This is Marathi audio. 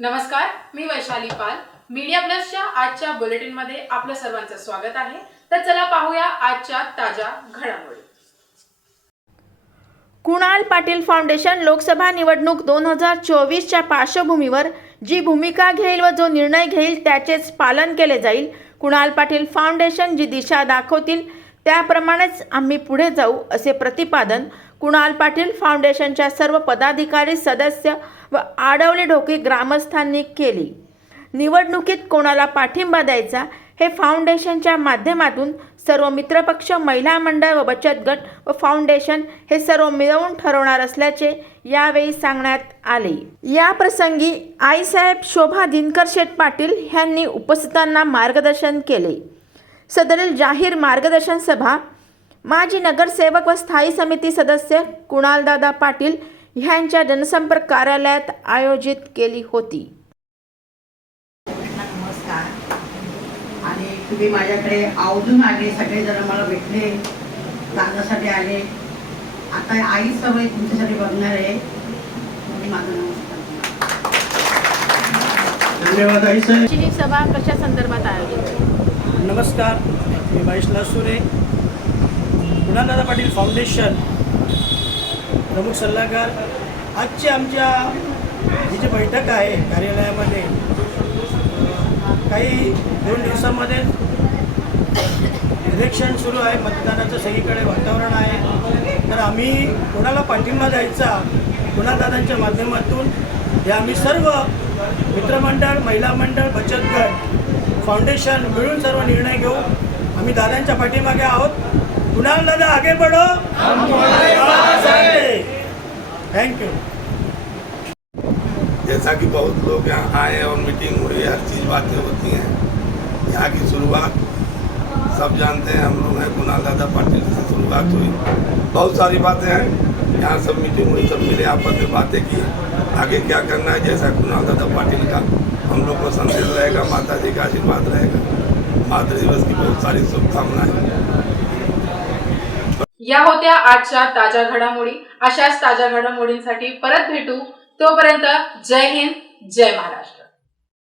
नमस्कार मी वैशाली पाल. मीडिया प्लसच्या आजच्या बुलेटिनमध्ये आपलं सर्वांचं स्वागत आहे. तर चला पाहूया आजच्या ताज्या घडामोडी. कुणाल पाटील फाउंडेशन लोकसभा निवडणूक दोन हजार चोवीसच्या पार्श्वभूमीवर जी भूमिका घेईल व जो निर्णय घेईल त्याचेच पालन केले जाईल. कुणाल पाटील फाउंडेशन जी दिशा दाखवतील त्याप्रमाणेच आम्ही पुढे जाऊ असे प्रतिपादन कुणाल पाटील फाउंडेशनच्या सर्व पदाधिकारी सदस्य व आडवली ढोकी ग्रामस्थांनी केली. निवडणुकीत कोणाला पाठिंबा द्यायचा हे फाउंडेशनच्या माध्यमातून सर्व मित्रपक्ष महिला मंडळ व बचत गट व फाउंडेशन हे सर्व मिळवून ठरवणार असल्याचे यावेळी सांगण्यात आले. या प्रसंगी आईसाहेब शोभा दिनकर शेठ पाटील यांनी उपस्थितांना मार्गदर्शन केले. सदरील जाहीर मार्गदर्शन सभा. माजी नगरसेवक व स्थायी समिती सदस्य कुणालदादा पाटील ह्यांच्या जनसंपर्क कार्यालयात आयोजित केली होती. नमस्कार. आणि तुम्ही माझ्याकडे आवर्जून आले सगळेजण मला भेटले दादासाठी आले. आता आई सवय तुमच्यासाठी बघणार आहे. माझा नमस्कार धन्यवाद आई चिनी सभा कशा संदर्भात आयोजित? नमस्कार मी महेश लासुरे. गुणादादा पाटील फाउंडेशन प्रमुख सल्लागार. आजची आमच्या ही जी बैठक आहे कार्यालयामध्ये काही दोन दिवसामध्ये इलेक्शन सुरू आहे मतदानाचं सगळीकडे वातावरण आहे. तर आम्ही कोणाला पाठिंबा द्यायचा गुणादादांच्या माध्यमातून हे आम्ही सर्व मित्रमंडळ महिला मंडळ बचत गट फाउंडेशन मिळून सर्व निर्णय घेऊ. आम्ही दादांच्या पाठीमागे आहोत. कुणाल दादा, आगे बढो. थँक्यू जैसा कि बहुत लोग यहाँ आए और मीटिंग हुई हर चीज़ बातें होती हैं। यहाँ की शुरुआत, सब जानते हैं, हम लोग हैं कुणाल दादा पाटिल से शुरुआत हुई। बहुत सारी बातें हैं। यहाँ सब मीटिंग हुई, सब मिले, आपस में बातें की आगे क्या करना है, जैसा कुणाल दादा पाटिल का हम लोग को संदेश रहेगा माता जी का आशीर्वाद रहेगा। मातृ दिवस की बहुत सारी शुभकामनाएं। या होत्या आजच्या ताज्या घडामोडी. अशाच ताज्या घडामोडींसाठी परत भेटू. तोपर्यंत जय हिंद जय महाराष्ट्र.